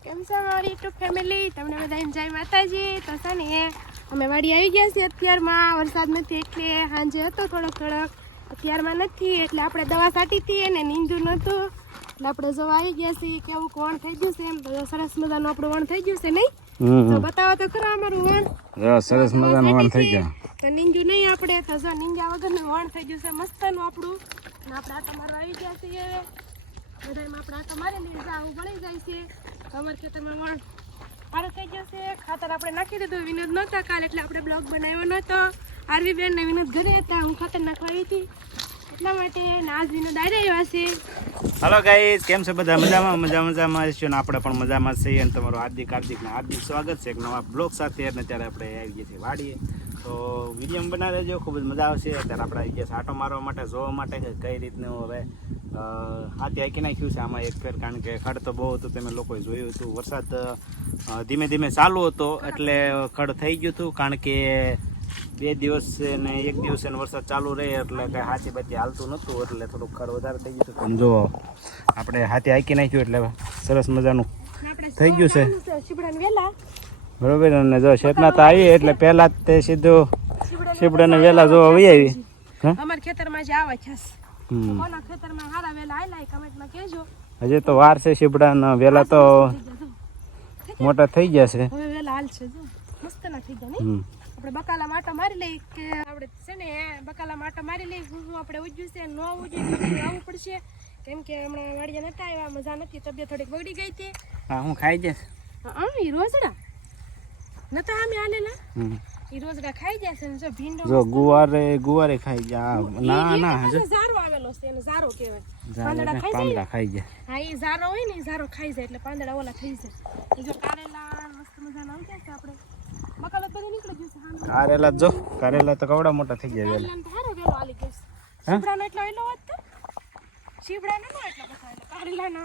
કેમ છો મારી યુટ્યુબ ફેમિલી? તમને બધાને જય માતાજી. તો છે ને અમે વાડી આવી ગયા છીએ અત્યારમાં. વરસાદ નથી એટલે સાંજે હતો થોડોક અત્યારમાં નથી એટલે આપણે દવા છાંટી હતી અને નીંદું નહોતું એટલે આપણે જો આવી ગયા છીએ. કેવું વણ થઈ ગયું છે એમ તો સરસ મજાનું આપણું વણ થઈ ગયું છે નહીં? તો બતાવો તો ખરા અમારું વણ. સરસ મજાનું વણ થઈ ગયા. તો નીંદું નહીં આપણે તો જો નીંદ્યા વગરનું વણ થઈ ગયું છે મસ્તનું આપણું. આપણે આટો મારવા આવી ગયા છીએ. બધામાં આપણે આટો મારી લઈએ આવું ભળી જાય છે. અમારા ખેતરમાં વણ સારું થઈ ગયું છે. ખાતર આપણે નાખી દીધું. વિનોદ નહોતા કાલે એટલે આપણે બ્લોગ બનાવ્યો નહોતો. આરવી બેન ને વિનોદ ઘરે હતા. હું ખાતર નાખવા આવી હતી એટલા માટે આજ વિનોદ આવી આવ્યા છે. હાલો ગાઈસ, કેમ છે બધા? મજામાં મજામાં છે ને આપણે પણ મજામાં છીએ. અને તમારું હાર્દિક સ્વાગત છે એક નવા બ્લોગ સાથે. અને અત્યારે આપણે આવી ગયા છીએ વાડીએ. તો વિડીયો બનાવી દેજો, ખૂબ જ મજા આવશે. અત્યારે આપણે આવી ગયા છે આટો મારવા માટે, જોવા માટે કે કઈ રીતનું હવે હાથી હાકી નાખ્યું છે આમાં એક ફેર. કારણ કે ખડ તો બહુ હતું, તમે લોકોએ જોયું હતું. વરસાદ ધીમે ધીમે ચાલુ હતો એટલે ખડ થઈ ગયું હતું. કારણ કે 2 દિવસ ને 1 દિવસ વરસાદ ચાલુ રહે એટલે કઈ હાથી બાથી હાલતું નહોતું એટલે થોડુંક ખડ વધારે થઈ ગયું હતું. જો આપણે હાથી હાકી નાખ્યું એટલે સરસ મજાનું થઈ ગયું છે બરોબર. અને જો શેતના તો આવી એટલે પહેલા તે સીધું શીપડાને વેલા જો આવી આવી અમારા ખેતરમાં જ આવે છે. કોના ખેતરમાં હારા વેલા આયલા કમેન્ટમાં કહેજો. હજી તો વાર છે શીપડાના વેલા તો મોટા થઈ ગયા છે. હવે વેલા હાલ છે જો મસ્ત ના થઈ ગયા ને. આપણે બકાલા માટો મારી લઈ કે આપણે છે ને બકાલા માટો મારી લઈ. હું આપણે ઉજ્યું છે ન ઉજ્યું આવવું પડશે કેમ કે હમણાં વાડિયા નતા આવ્યા, મજા નથી, તબિયત થોડીક બગડી ગઈ હતી. હા હું ખાઈ જઈશ. હા ઈ રોજડા નતા આમે આલેલા ઈ રોજડા ખાઈ જશે ને જો ભીંડો જો ગુવારે ખાઈ જા. ના જો ઝારો આવેલો છે એને ઝારો કહેવાય. પાંદડા ખાઈ જાય. હા ઈ ઝારો હોય ને ઈ ઝારો ખાઈ જાય એટલે પાંદડા ઓલા થઈ જાય. જો કારેલા મસ્ત મજાના આવી ગયા છે. આપણે બકાલો તો નીકળી ગયું છે. કારેલા જો કારેલા તો કવડા મોટા થઈ ગયા વેલા. હારો વેલો આલી ગયો છે. શીબડાનો એટલો વાત તો શીબડાનો નો એટલો બધા કારેલાનો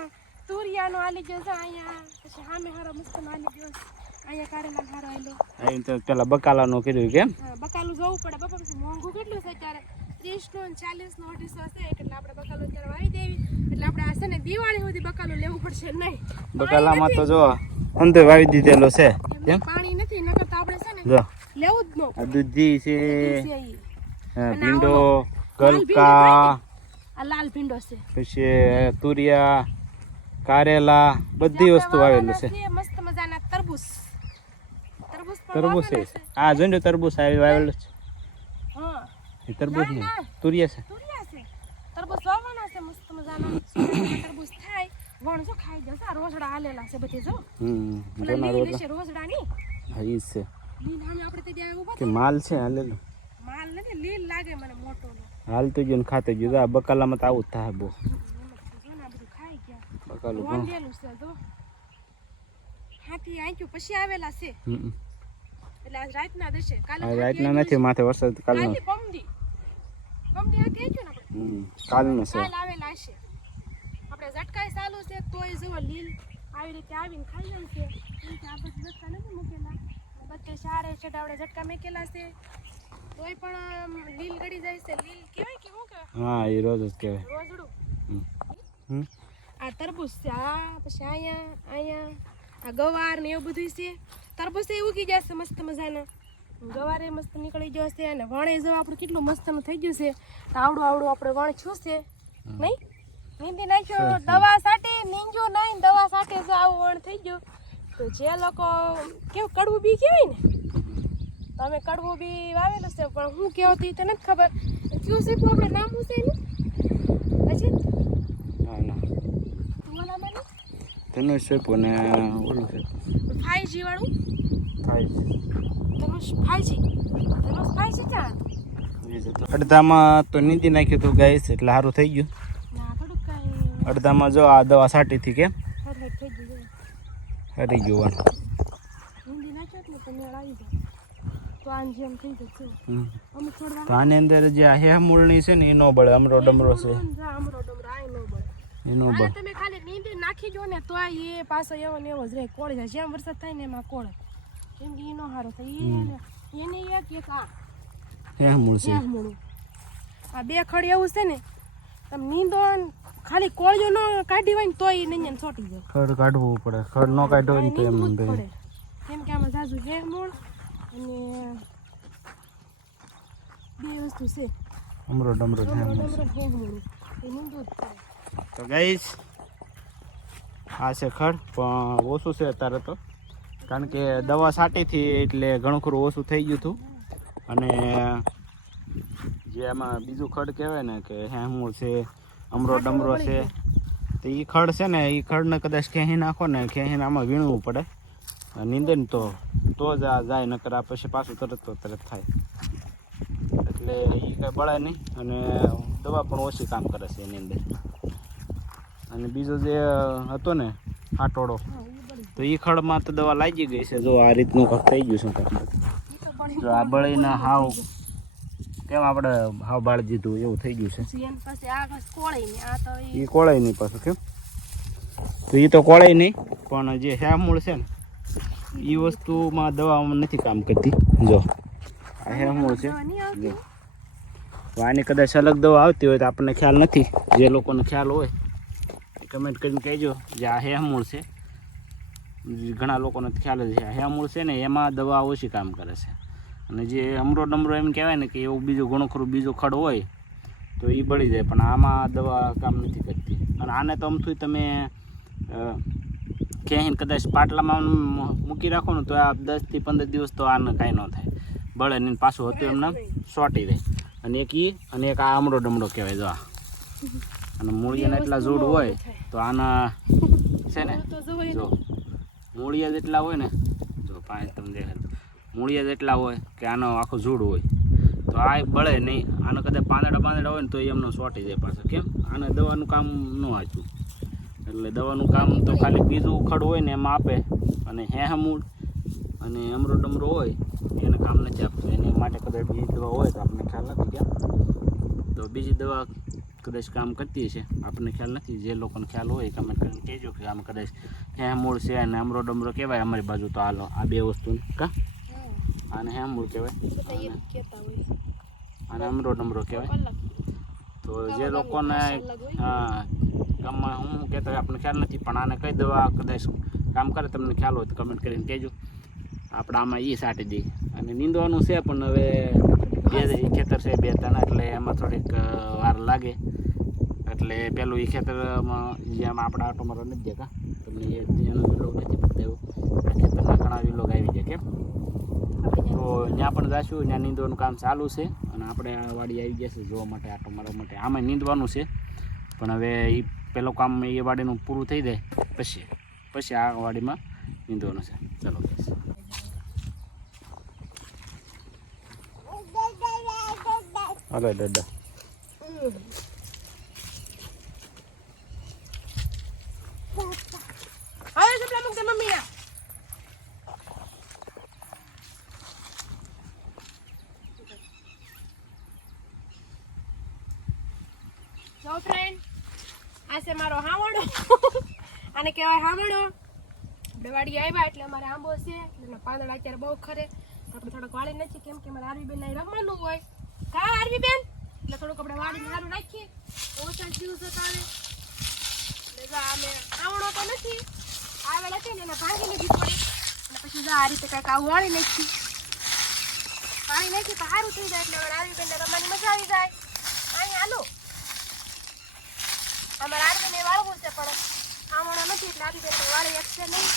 તુરિયાનો આલી ગયો છે અહીંયા. પછી સામે હારો મસ્ત આલી ગયો છે અહીંયા. કારેલા હારો આલ્યો અહીં તો પેલા બકાલાનું કીધું કેમ? હા બકાલું જોવું પડે બાપા. પછી મોંઘું કેટલું છે અત્યારે? 30 નો 40 નો 250 છે એટલે આપણે બકાલું અત્યારે વાવી દેવી. એટલે આપણે આ છે ને દિવાળી સુધી બકાલું લેવું પડશે નહીં. બકાલામાં તો જો અંદર વાવી દીધેલો છે કેમ? પાણી નથી નકર તો આપણે છે ને જો લેવું જ ન. આ દૂધી છે, ભીંડો, ગલકા, આ લાલ ભીંડો છે, પછી તુરિયા, કારેલા, બધી વસ્તુ આવેલું છે. મસ્ત મજાના તરબૂચ તરબૂચ છે. આ જોઈને તરબૂચ આવેલું છે. હા એ તરબૂચ નહીં, તુરિયા છે. તરબૂચ વાવવાના છે મસ્ત મજાના. તરબૂચ થાય વણ જો ખાઈ જશે. આ રોજડા આલેલા છે બધી જો. જોના રોજડા છે રોજડા ની. હા ઈ છે લીલ હામે આપણે તે ત્યાં ઊભા કે માલ છે હાલેલું. માલ નથી લીલ લાગે મને મોટો નો. હાલતું ગયું ને ખાતું ગયું. આ બકાલામાં તો આવું જ થાય બહુ. જો ના બધું ખાઈ ગયા. બકાલું વણ લેલું છે જો. હાથી આંખ્યું પછી આવેલા છે. એટલે આજ રાતના દેશે. કાલે રાતના નથી, માથે વરસાદ કાલનો. પમદી હાથી આંખ્યું ને આપણે. કાલનો છે. કાલ આવેલા છે. આપણે ઝટકાઈ ચાલુ છે તોય જો લીલ આવી રીતે આવીને ખાઈ જાય છે. આ બધું ઝટકા નથી મૂકેલા. બધે સારે ચડાવડે ઝટકા મૂકેલા છે તોય પણ લીલ ગળી જાય છે. લીલ કહેવાય કે શું કહેવાય? હા એ રોજ જ કહેવાય. રોજડું. આ તરબૂચ છે. આ પછી અહીંયા આ ગવાર ને એવું બધું છે. તરબૂચ એ ઉગી જશે મસ્ત મજાના. ગવારે મસ્ત નીકળી ગયો છે અને વણે જો આપણું કેટલું મસ્તનું થઈ ગયું છે. આવડું આપણે વણ છું છે નહીં? નીંદી નાખ્યો, દવા છાંટી, નીંજ્યું નહીં, દવા છાંટી જો આવું વણ થઈ ગયું. તો જે લોકો કેવું કડવું બી કહેવાય ને, તો અમે કડવું બી વાવેલું છે પણ હું કહેવાતી તો નથી ખબર. કયું છે આપણે નામ શું છે એનું? હજી હા ના ધનુષ શેપો ને ઓલું છે 5G વાળું. થાય ધનુષ 5G ક્યાં? અડધામાં તો નીંદી નાખ્યું હતું ગાઈસ એટલે સારું થઈ ગયું. ના થોડુંક કાંઈ અડધામાં જો આ દવા છાંટી હતી કેમ હરી થઈ ગયું. હરી ગયું. નીંદી નાખ્યો એટલે તો મેળ આવી જાય તો આન જેમ થઈ જશે. અમુક થોડવા તો આની અંદર જે આ હે મૂળની છે ને એ નો બળે. અમરો ડમરો છે આમરો ડમરો આ નો બળે. એ નો બળે. તમે ખાલી નીંદી નાખી જો ને તો એ પાછો એવો ને એવો જ રહે. કોળ જાય જેમ વરસાદ થાય ને એમાં કોળ. કેમ કે એનો હારો થાય એને એક આ હે મૂળ છે. આ બે ખડ એવું છે ને તમે નીંદો ને ખાલી કોળિયો ન કાઢી હોય ને તોય નૈયાને છોટી જાય. ખડ કાઢવું પડે, ખડ ન કાઢ્યો હોય ને તો એમ નીંદવું જ બે. પડે. કેમ કે આમાં ઝાઝુ હે મૂળ અને બે વસ્તુ છે. અમરોડ અમરોડ હે. ડમરો હે મૂળ એ નીંદવું જ પડે. તો ગાઈસ આ છે ખડ, પણ ઓછું છે અત્યારે તો, કારણ કે દવા છાંટીથી એટલે ઘણું ખરું ઓછું થઈ ગયું હતું. અને જે આમાં બીજું ખડ કહેવાય ને કે હેમૂળ છે, અમરો ડમરો છે, તો એ ખડ છે ને એ ખડને કદાચ ખેંચી નાખો ને, ખેંચીને આમાં વીણવું પડે નીંદે ને તો જ આ જાય, નકર આ પછી પાછું તરત થાય. એટલે એ કંઈ બળે નહીં અને દવા પણ ઓછી કામ કરે છે એની અંદર. અને બીજો જે હતો ને આટોડો, તો એ ખડમાં તો દવા લાગી ગઈ છે. જો આ રીતનું કંઈક થઈ ગયું છે. જો આ બળીને હાવ કેમ આપણે હાવ બાળી દીધું એવું થઈ ગયું છે. એ કોળાય નહીં પાછું, કેમ તો એ તો કોળાય નહીં, પણ જે હેમૂળ છે ને એ વસ્તુમાં દવા નથી કામ કરતી. જો આ હેમૂળ છે, જો તો આની કદાચ અલગ દવા આવતી હોય તો આપણને ખ્યાલ નથી. જે લોકોને ખ્યાલ હોય કમેન્ટ કરીને કહેજો. જે આ હેમૂળ છે, ઘણા લોકોને ખ્યાલ જ છે. આ હેમૂળ છે ને એમાં દવા ઓછી કામ કરે છે. અને જે અમરો ડમરો એમ કહેવાય ને કે એવું બીજું ઘણું ખરું બીજું ખડ હોય તો એ બળી જાય, પણ આમાં દવા કામ નથી કરતી. અને આને તો અમથું તમે ક્યાંય કદાચ પાટલામાં મૂકી રાખો ને તો આ 10 થી 15 દિવસ તો આને કાંઈ ન થાય, બળે ને પાછું હતું એમને સોટી રહે. અને એક અને એક આ અમરો ડમરો કહેવાય. જો અને મૂળિયાના એટલા જોડ હોય તો આના છે ને, જો મૂળિયા જેટલા હોય ને, જો પાણી તમને દેખાય, મૂળિયા જેટલા હોય કે આનો આખો જોડ હોય તો આ બળે નહીં. આનો કદાચ પાંદડા હોય ને તો એમનો સોટી જાય પાછો. કેમ આને દવાનું કામ ન આપ્યું. એટલે દવાનું કામ તો ખાલી બીજું ખડ હોય ને એમાં આપે, અને હેમૂળ અને અમરો ડમરો હોય એને કામ નથી આપતું. એની માટે કદાચ બીજી દવા હોય તો આપણને ખ્યાલ નથી. કેમ તો બીજી દવા કદાચ કામ કરતી છે, આપણને ખ્યાલ નથી. જે લોકોને ખ્યાલ હોય કમેન્ટ કરીને કહેજો કે આમ કદાચ હેમૂળ છે અને અમરો ડમરો કહેવાય અમારી બાજુ. તો હાલો આ બે વસ્તુને આને હેમૂળ કહેવાય અને અમરો ડમરો કહેવાય. તો જે લોકોને ગામમાં હું કહેતા હોય આપણને ખ્યાલ નથી, પણ આને કઈ દવા કદાચ કામ કરે તમને ખ્યાલ હોય તો કમેન્ટ કરીને કહેજો. આપણે આમાં એ સાટી દઈએ. અને નીંદવાનું છે પણ હવે બે ખેતર છે 2-3, એટલે એમાં થોડીક વાર લાગે. એટલે પેલું એ ખેતરમાં જેમાં આપણે આટો મારવા નથી જતા, તમને એનો વિલોગ નથી બતાવ્યો. આ ખેતરના ઘણા વિલોગ આવી જાય. કેમ તો ત્યાં પણ જઈશું, ત્યાં નીંદવાનું કામ ચાલુ છે. અને આપણે આ વાડી આવી ગયા છે જોવા માટે, આટો મારવા માટે. આમાં નીંદવાનું છે, પણ હવે એ પેલું કામ એ વાડીનું પૂરું થઈ જાય પછી આ વાડીમાં નીંદવાનું છે. ચાલો હાલો દાદા. જો ફ્રેન્ડ, આ છે મારો હાવડો. આને કહેવાય હાવડો. આપણે વાડી આવ્યા એટલે અમારે આંબો છે, એના પાંદડા અત્યારે બહુ ખરે. આપણે થોડોક વાળી નાખીએ, કેમ કે મારે આરવી બેન રમવાનું હોય. કા આરવી બેન, એટલે થોડુંક આપણે વાડીને સારું રાખીએ, ઓછા જીવ જતા આવે. એટલે અમે આવડો તો નથી, આવેલા છે ને એને ભાંગી લીધી પડે. અને પછી આ રીતે કાંઈક આવું વાળી નાખી તો સારું થઈ જાય. એટલે આરવી બેનને રમવાની મજા આવી જાય. અહીં હાલો, અમારે આરવી ને વાળવું છે, પણ આવડો નથી એટલે આરવી બેન વાળી શકશે નહીં.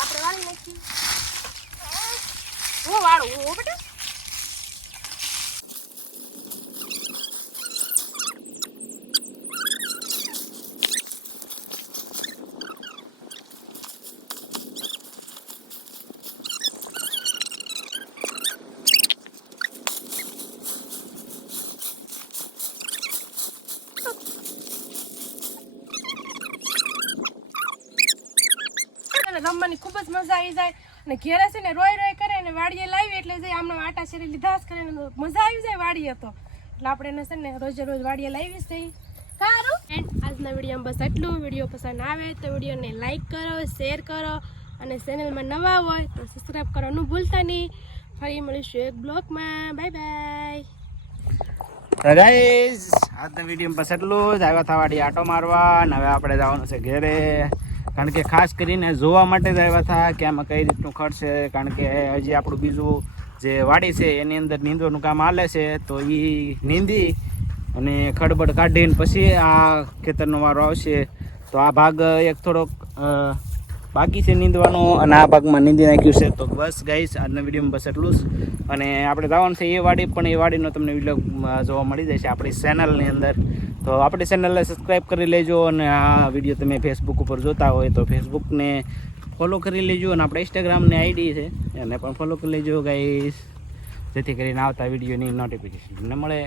આપણે વાળી નાખી. હું વાળું બેટા. રમવાની ખૂબ જ મજા આવી જાય. અને ઘેરે છે ને રોય કરે ને વાડીએ લાવી એટલે જે આમનો આટા શેરી લીધા કરે ને મજા આવી જાય વાડીએ. તો એટલે આપણે એને છે ને રોજે રોજ વાડીએ લાવી છે. સારું એન્ડ આજના વિડીયોમાં બસ આટલું. વિડીયો પસંદ આવે તો વિડીયોને લાઈક કરો, શેર કરો, અને ચેનલમાં નવા હોય તો સબસ્ક્રાઈબ કરવાનું ભૂલતા નહીં. ફરી મળીશું એક બ્લોગમાં. Bye bye. ગાઈસ આજના વિડીયો બસ એટલું જ. આવ્યા હતા વાડી આટો મારવા અને હવે આપણે જવાનું છે ઘેરે, કારણ કે ખાસ કરીને જોવા માટે જ આવ્યા હતા કે આમાં કઈ રીતનું ખર્ચ છે. કારણ કે હજી આપણું બીજું જે વાડી છે એની અંદર નીંદવાનું કામ હાલે છે, તો એ નીંદી અને ખડબડ કાઢીને પછી આ ખેતરનો વારો આવશે. તો આ ભાગ એક થોડોક બાકી છે નીંદવાનો અને આ ભાગમાં નીંદી નાખ્યું છે. તો બસ ગાઈસ આજના વિડીયોમાં બસ એટલું જ. અને આપણે જવાનું છે એ વાડી, પણ એ વાડીનો તમને વિડીયો જોવા મળી જશે આપણી ચેનલની અંદર. તો આપણી ચેનલને સબસ્ક્રાઈબ કરી લેજો અને આ વિડીયો તમે ફેસબુક ઉપર જોતા હોય તો ફેસબુકને ફોલો કરી લેજો અને આપણે ઇન્સ્ટાગ્રામની આઈડી છે એને પણ ફોલો કરી લેજો ગાઈસ, જેથી કરીને આવતા વિડીયોની નોટિફિકેશન તમને મળે.